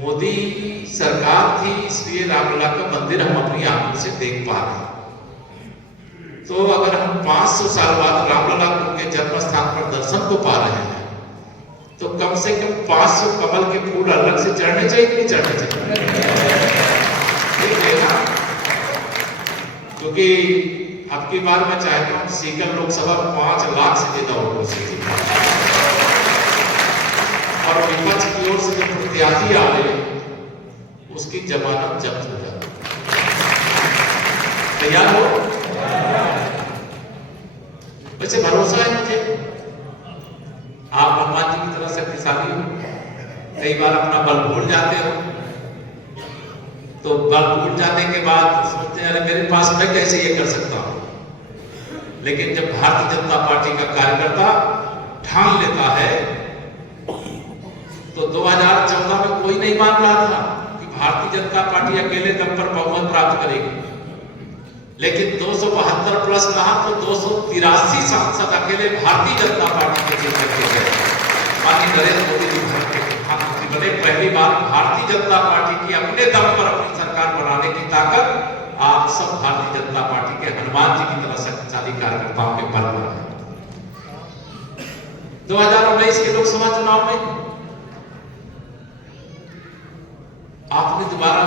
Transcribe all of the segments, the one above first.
मोदी सरकार थी इसलिए रामलला का मंदिर हम अपनी आंखों से देख पा रहे हैं। तो अगर हम 500 साल बाद रामलला के जन्म स्थान पर दर्शन को पा रहे हैं तो कम से कम 500 कमल के फूल अलग से चढ़ने चाहिए कि नहीं चढ़ने चाहिए? क्योंकि अब की बार मैं चाहता हूं सीकर लोकसभा 5 लाख से ज्यादा वोटों से जीता और विपक्ष की ओर से जो प्रत्याशी आ रहे उसकी जमानत जब्त हो जाती। तैयार हो? वैसे भरोसा है मुझे आप हनुमान जी की तरह शक्तिशाली हो। कई बार अपना बल भूल जाते हो तो बल भूल जाने के बाद सोचते हैं अरे मेरे पास मैं कैसे ये कर सकता हूं। लेकिन जब भारतीय जनता पार्टी का कार्यकर्ता ठान लेता है तो 2014 में कोई नहीं मान रहा था कि भारतीय जनता पार्टी अकेले दम पर बहुमत प्राप्त करेगी, लेकिन 272 प्लस कहा तो 283 सांसद अकेले भारतीय जनता पार्टी के जीत करके गए। माननीय नरेंद्र मोदी जी प्रधानमंत्री बने। पहली बार भारतीय जनता पार्टी की अपने दम पर अपनी सरकार बनाने की ताकत आप सब भारतीय जनता पार्टी के हनुमान जी की तरह शक्तिशाली कार्यकर्ताओं के बल पर है। 2019 के लोकसभा चुनाव में आपने दोबारा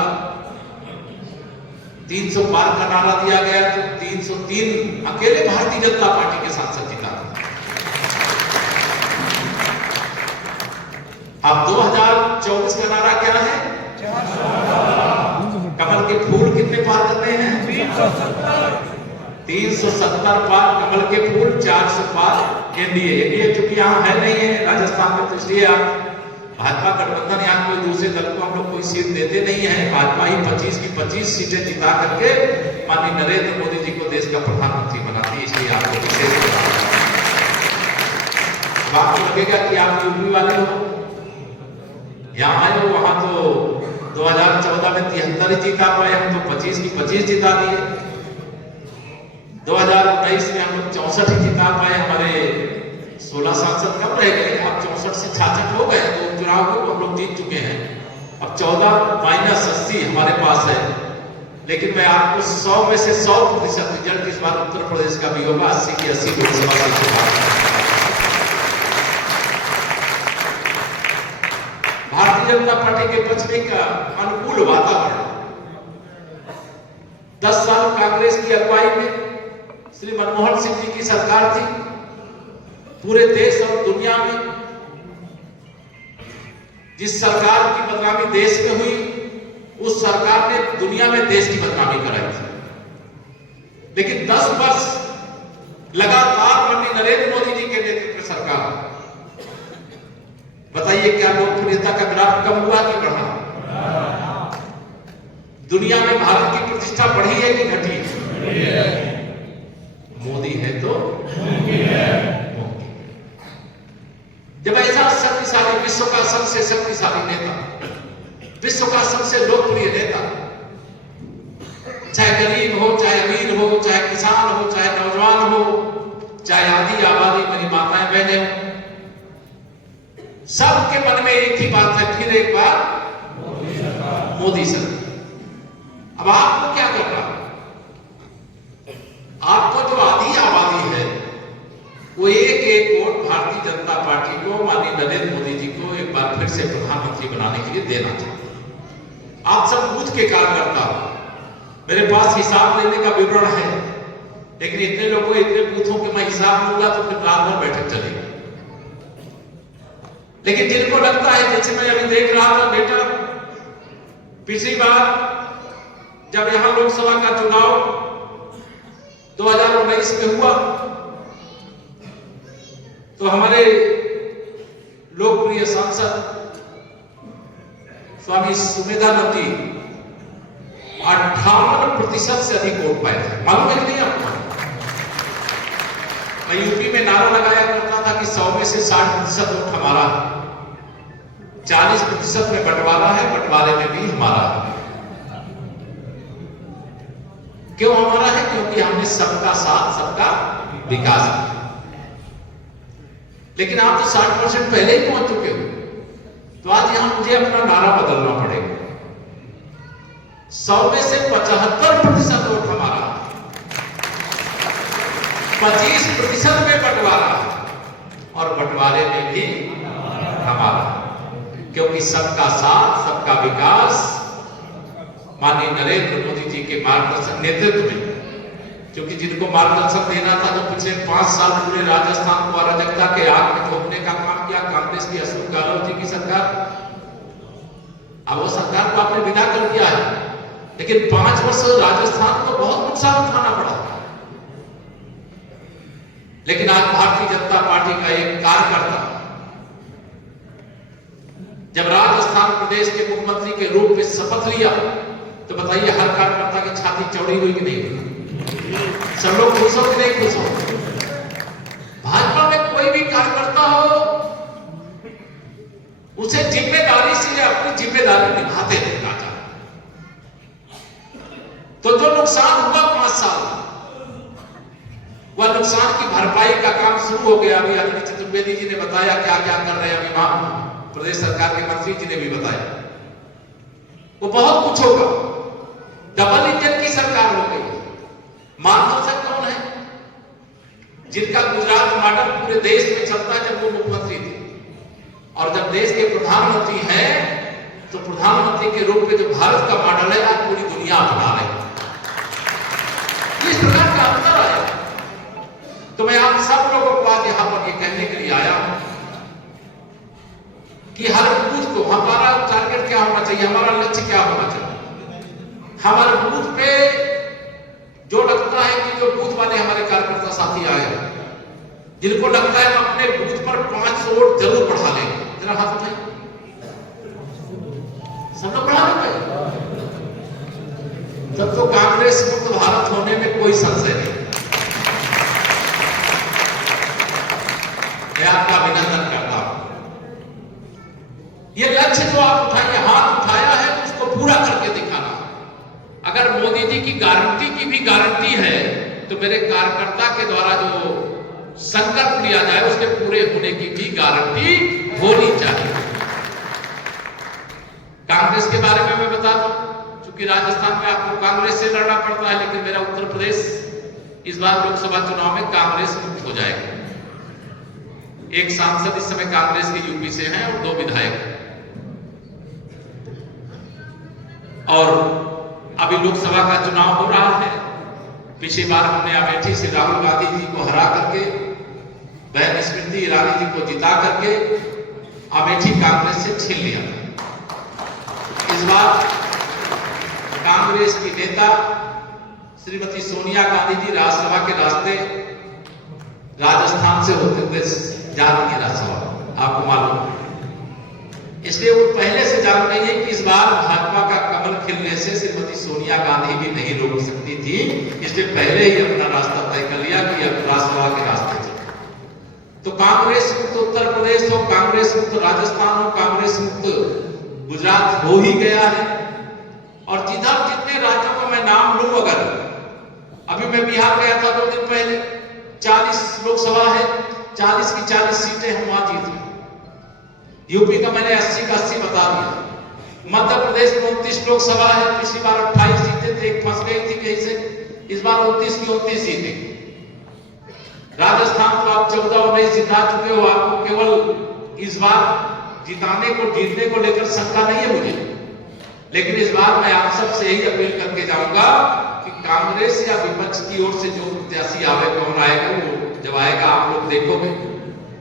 300 पार का नारा दिया गया तो 303 अकेले भारतीय जनता पार्टी के सांसद जीता। अब 2024 का नारा क्या है? कमल के फूल कितने पार करने हैं? 370 पार कमल के फूल, 400 पार एनडीए चूंकि यहाँ है नहीं है राजस्थान में, तो इसलिए आप भाजपा गठबंधन यहाँ कोई दूसरे दल को हम लोग कोई सीट देते नहीं है। भाजपा ही 25 की 25 सीटें जिता करके माननीय नरेंद्र मोदी जी को देश का प्रधानमंत्री बनाती है। इसलिए आपको विशेष आपको लगेगा कि आप यूपी वाले हो, यहाँ आए हो, वहां तो 2014 में 73 जीता पाए, हम तो 25 की 25 जिता दिए। 2019 में हम लोग 64 ही जिता पाए, हमारे 16 सांसद कम रह गए, अब 64 से 66 हो गए। तो चुनाव को हम लोग जीत चुके हैं। अब 14 - 80 हमारे पास है, लेकिन मैं आपको 100 में से 100% रिजल्ट इस बार उत्तर प्रदेश का भी होगा। 80 की 80 लोकसभा सीट। भारतीय जनता पार्टी के पक्ष में का अनुकूल वातावरण। 10 साल कांग्रेस की अगुवाई में श्री मनमोहन सिंह जी की सरकार थी। पूरे देश और दुनिया में जिस सरकार की बदनामी देश में हुई, उस सरकार ने दुनिया में देश की बदनामी कराई थी। लेकिन 10 वर्ष लगातार माननीय नरेंद्र मोदी जी के नेतृत्व में सरकार, बताइए क्या लोकप्रियता का ग्राफ कम हुआ कि बढ़ा? दुनिया में भारत की प्रतिष्ठा बढ़ी है कि घटी? मोदी है तो जब ऐसा शक्तिशाली, विश्व का सबसे शक्तिशाली नेता, विश्व का सबसे लोकप्रिय नेता, चाहे गरीब हो, चाहे अमीर हो, चाहे किसान हो, चाहे नौजवान हो, चाहे आधी आबादी, मेरी माताएं बहनें, सबके मन में एक ही बात है, फिर एक बार मोदी सरकार। अब आपको क्या करना? आपको जो आधी आबादी है वो एक वोट भारतीय जनता पार्टी को, माननीय नरेंद्र मोदी जी को एक बार फिर से प्रधानमंत्री बनाने के लिए देना चाहते हैं। आप सब बूथ के कार्यकर्ता, मेरे पास हिसाब लेने का विवरण है, लेकिन इतने लोगों, इतने बूथों के मैं हिसाब लूंगा तो फिर रात भर बैठक चलेगी। लेकिन जिनको लगता है, जैसे मैं अभी देख रहा था बेटा, पिछली बार जब यहां लोकसभा का चुनाव 2019 में हुआ तो हमारे लोकप्रिय सांसद स्वामी सुमेधानंद जी 58% से अधिक वोट पाए थे। मालूम है कि नहीं आपको? मैं यूपी में नारा लगाया करता था कि 100 में से 60% वोट हमारा, 40% में बंटवारा है, बंटवारे में भी हमारा है। क्यों हमारा है? क्योंकि हमने सबका साथ, सबका विकास किया। लेकिन आप तो 60% पहले ही पहुंच चुके हो। तो आज यहां मुझे अपना नारा बदलना पड़ेगा। 100 में से 75% वोट हमारा, 25% में बंटवारा और बंटवारे में भी हमारा, क्योंकि सबका साथ सबका विकास माननीय नरेंद्र मोदी जी के मार्गदर्शन नेतृत्व में, क्योंकि जिनको मार्गदर्शन देना था, जो पिछले 5 साल पूरे राजस्थान को अराजकता के आग में झोंकने का काम किया, कांग्रेस की अशोक गहलोत जी की सरकार। अब वो सरकार को आपने विदा कर दिया है, लेकिन 5 वर्ष राजस्थान को बहुत नुकसान उठाना पड़ा। लेकिन आज भारतीय जनता पार्टी का एक कार्यकर्ता जब राजस्थान प्रदेश के मुख्यमंत्री के रूप में शपथ लिया, तो बताइए हर कार्यकर्ता की छाती चौड़ी हुई कि नहीं? सब लोग खुश हो कि नहीं खुश हो? भाजपा में कोई भी कार्यकर्ता हो, उसे जिम्मेदारी से अपनी जिम्मेदारी निभाते रहना चाहिए। तो जो नुकसान हुआ 5 साल, वह नुकसान की भरपाई का काम शुरू हो गया। अभी अनिल चतुर्वेदी जी ने बताया क्या क्या कर रहे हैं, अभी वहां प्रदेश सरकार के मंत्री जी ने भी बताया, वो बहुत कुछ होगा। डबल इंजन की सरकार हो गई। मार्गदर्शक कौन है? जिनका गुजरात मॉडल पूरे देश में चलता है, जब वो मुख्यमंत्री थे, और जब देश के प्रधानमंत्री हैं, तो प्रधानमंत्री के रूप में जो भारत का मॉडल है, आज पूरी दुनिया अपना रही है। इस प्रकार का अंतर आया। तो मैं आप सब लोगों को आज यहां पर ये कहने के लिए आया हूं कि हर बूथ को हमारा टारगेट क्या होना चाहिए, हमारा लक्ष्य क्या होना चाहिए। हमारे बूथ पे जो लगता है कि जो बूथ वाले हमारे कार्यकर्ता साथी आए, जिनको लगता है हम अपने बूथ पर 500 वोट जरूर बढ़ा लेंगे, जरा हाथ उठाइए। सब लोग बढ़ा लेंगे, तब तो कांग्रेस मुक्त भारत होने में कोई संशय नहीं। मैं आपका अभिनंदन करता हूं। ये लक्ष्य जो आप उठाइए, हाथ उठाया है, उसको पूरा करके दिखाना। अगर मोदी जी की गारंटी की भी गारंटी है, तो मेरे कार्यकर्ता के द्वारा जो संकल्प लिया जाए, उसके पूरे होने की भी गारंटी होनी चाहिए। कांग्रेस के बारे में मैं बता दूं, क्योंकि राजस्थान में आपको कांग्रेस से लड़ना पड़ता है, लेकिन मेरा उत्तर प्रदेश इस बार लोकसभा चुनाव में कांग्रेस मुक्त हो जाएगा। एक सांसद इस समय कांग्रेस के यूपी से हैं और 2 विधायक। और अभी लोकसभा का चुनाव हो रहा है। पिछली बार हमने अमेठी से राहुल गांधी जी को हरा करके, बहन स्मृति ईरानी जी को जिता करके अमेठी कांग्रेस से छीन लिया। इस बार कांग्रेस की नेता श्रीमती सोनिया गांधी जी राज्यसभा के रास्ते राजस्थान से होते हुए जा रही है राज्यसभा, आपको मालूम है। इसलिए वो पहले से जान रही है कि इस बार भाजपा का कमल खिलने से श्रीमती सोनिया गांधी भी नहीं रोक सकती थी, इसलिए पहले ही अपना रास्ता तय कर लिया कि अब राज्यसभा के रास्ते चले। तो कांग्रेस मुक्त उत्तर प्रदेश हो, कांग्रेस मुक्त राजस्थान हो, कांग्रेस मुक्त गुजरात हो ही गया है। और जिधर जितने राज्यों को मैं नाम लूं, अगर अभी मैं बिहार गया था 2 दिन पहले, 40 लोकसभा है, 40 की 40 सीटें हम वहां जीत गए। यूपी का मैंने 80 का 80 बता दिया। मध्य प्रदेश में 29 लोकसभा है, पिछली बार 28 सीटें थे, एक फंस गई थी कहीं से, इस बार 29 की 29 सीटें। राजस्थान को आप 14 और 19 जिता चुके हो, आपको केवल इस बार जिताने को, जीतने को लेकर शंका नहीं है मुझे। लेकिन इस बार मैं आप सबसे यही अपील करके जाऊंगा कि कांग्रेस या विपक्ष की ओर से जो प्रत्याशी आवे, कौन आएगा, वो जब आएगा आप लोग देखोगे,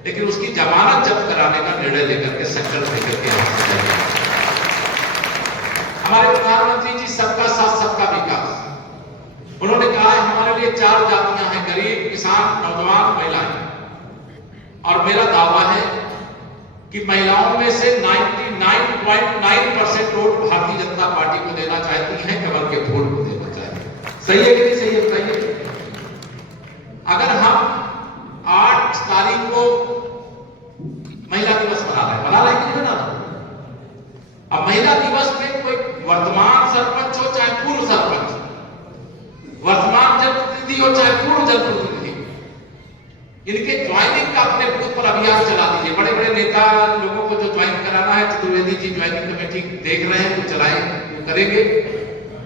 लेकिन उसकी जमानत जब्त कराने का निर्णय लेकर के, संकल्प लेकर के हमारे प्रधानमंत्री जी सबका साथ सबका विकास, उन्होंने कहा है हमारे लिए 4 जातियां हैं, गरीब, किसान, नौजवान, महिलाएं। और मेरा दावा है कि महिलाओं में से 99.9% वोट भारतीय जनता पार्टी को देना चाहती हैं, कमल के फूल को देना चाहती। सही है कि नहीं सही है बताइए? अगर हम 8 तारीख को महिला दिवस मना रहे कि नहीं मना रहे? अब महिला दिवस में कोई वर्तमान सरपंच हो चाहे पूर्व सरपंच, वर्तमान जनप्रतिनिधि हो चाहे पूर्व जनप्रतिनिधि, इनके ज्वाइनिंग का अपने बूथ पर अभियान चला दीजिए। बड़े बड़े नेता लोगों को जो ज्वाइन कराना है, चतुर्वेदी जी ज्वाइनिंग कमेटी देख रहे हैं, वो चलाएं, वो करेंगे,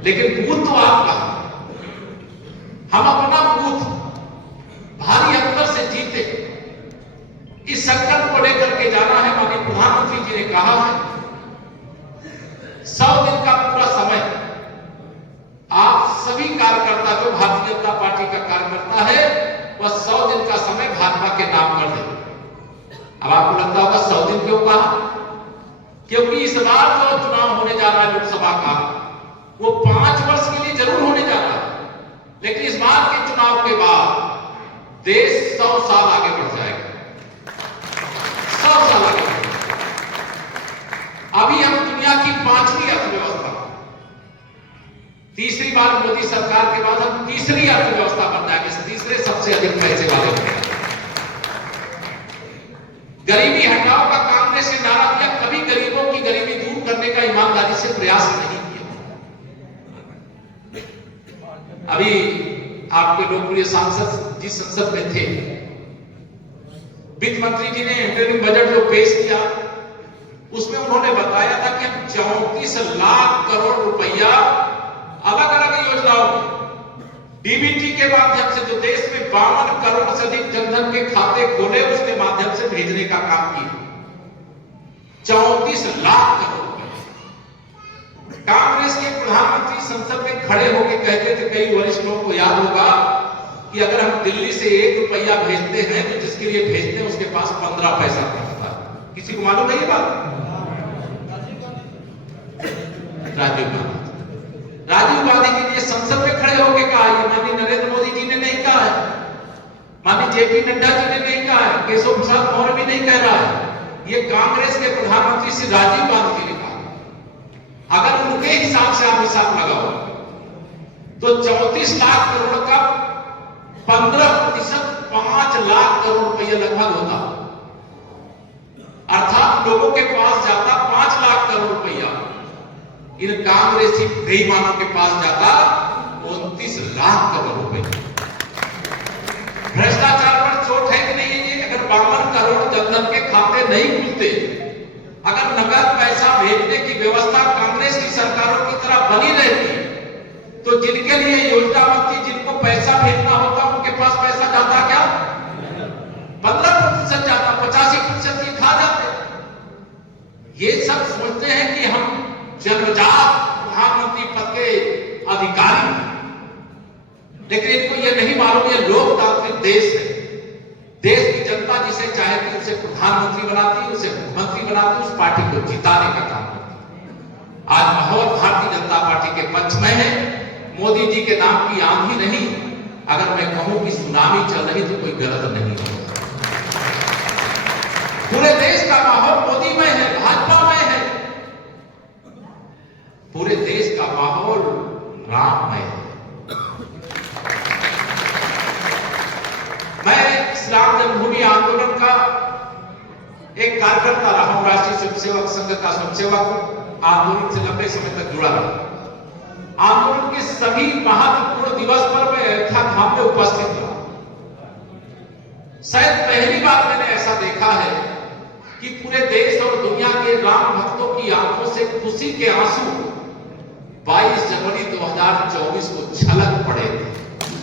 लेकिन बूथ तो आपका। हम अपना बूथ भारी अंतर से जीते, इस संकल्प को लेकर के जाना है। माननीय प्रधानमंत्री जी ने कहा है 100 दिन का पूरा समय आप सभी कार्यकर्ता, जो भारतीय जनता पार्टी का कार्यकर्ता है, वह 100 दिन का समय भाजपा के नाम कर दे। अब आपको लगता होगा 100 दिन क्यों कहा? क्योंकि इस बार जो चुनाव होने जा रहा है लोकसभा का, वो 5 वर्ष के लिए जरूर होने जा रहा है, लेकिन इस बार के चुनाव के बाद देश 100 साल आगे बढ़ जाएगा। 100 साल आगे। अभी हम दुनिया की 5वीं अर्थव्यवस्था, तीसरी बार मोदी सरकार के बाद हम तीसरी अर्थव्यवस्था बन जाएंगे, तीसरे सबसे अधिक पैसे वाले बन जाएंगे। गरीबी हटाओ का कांग्रेस ने नारा दिया, कभी गरीबों की गरीबी दूर करने का ईमानदारी से प्रयास नहीं किया। अभी आपके लोकप्रिय सांसद जी संसद में थे, वित्त मंत्री जी ने इंटरिम बजट जो पेश किया, उसमें उन्होंने बताया था कि हम 34 लाख करोड़ रुपया अलग अलग योजनाओं डीबीटी के माध्यम से, जो देश में 52 करोड़ से अधिक जनधन के खाते खोले, उसके माध्यम से भेजने का काम किया। 34 लाख करोड़ रुपए। कांग्रेस के प्रधानमंत्री संसद में खड़े होकर कहते थे, कई वरिष्ठ लोगों को याद होगा, कि अगर हम दिल्ली से 1 रुपया भेजते हैं तो जिसके लिए भेजते हैं उसके पास 15 पैसा पहुंचता है। किसी को मालूम है ये बात? राजीव गांधी जी ने संसद में खड़े होकर कहा, ये माननीय नरेंद्र मोदी जी ने नहीं कहा है, माननीय जेपी नड्डा जी ने नहीं कहा है, केशव प्रसाद मौर्य भी नहीं कह रहा है, ये कांग्रेस के प्रधानमंत्री श्री राजीव गांधी जी ने कहा। अगर उनके हिसाब से आप हिसाब लगाओ तो 34 लाख करोड़ का 15% 5 लाख करोड़ रुपया लगभग होता, अर्थात लोगों के पास जाता 5 लाख करोड़ रुपया, इन कांग्रेसी बेईमानों के पास जाता 29 लाख करोड़ रुपए। भ्रष्टाचार पर चोट है कि नहीं है? अगर 52 करोड़ जनधन के खाते नहीं खुलते, अगर नकद पैसा भेजने की व्यवस्था कांग्रेस की सरकारों की तरह बनी रहती, तो जिनके लिए योजना बनती, जिनको पैसा भेजना होता, उनके पास पैसा जाता क्या? 15% जाता, 85% ये खा जाते। ये सब सोचते हैं कि हम जन्मजात प्रधानमंत्री पद के अधिकारी, लेकिन इनको यह नहीं मालूम ये लोकतांत्रिक देश है। देश की जनता जिसे चाहेगी उसे प्रधानमंत्री बनाती, उसे मुख्यमंत्री बनाती, उस पार्टी को जिताने का काम करती। आज माहौल भारतीय जनता पार्टी के पक्ष में है। मोदी जी के नाम की आंधी नहीं, अगर मैं कहूं कि सुनामी चल रही तो कोई गलत नहीं होगा। पूरे देश का माहौल मोदी में है, भाजपा में है, पूरे देश का माहौल राम में है। मैं इस राम जन्मभूमि आंदोलन का एक कार्यकर्ता रहा हूं, राष्ट्रीय स्वयंसेवक संघ का स्वयंसेवक, आंदोलन से लंबे समय तक जुड़ा रहा। आंदोलन के सभी महत्वपूर्ण दिवस पर मैं अयोध्या धाम में उपस्थित रहा। शायद पहली बार मैंने ऐसा देखा है कि पूरे देश और दुनिया के राम भक्तों की आंखों से खुशी के आंसू 22 जनवरी 2024 को छलक पड़े थे।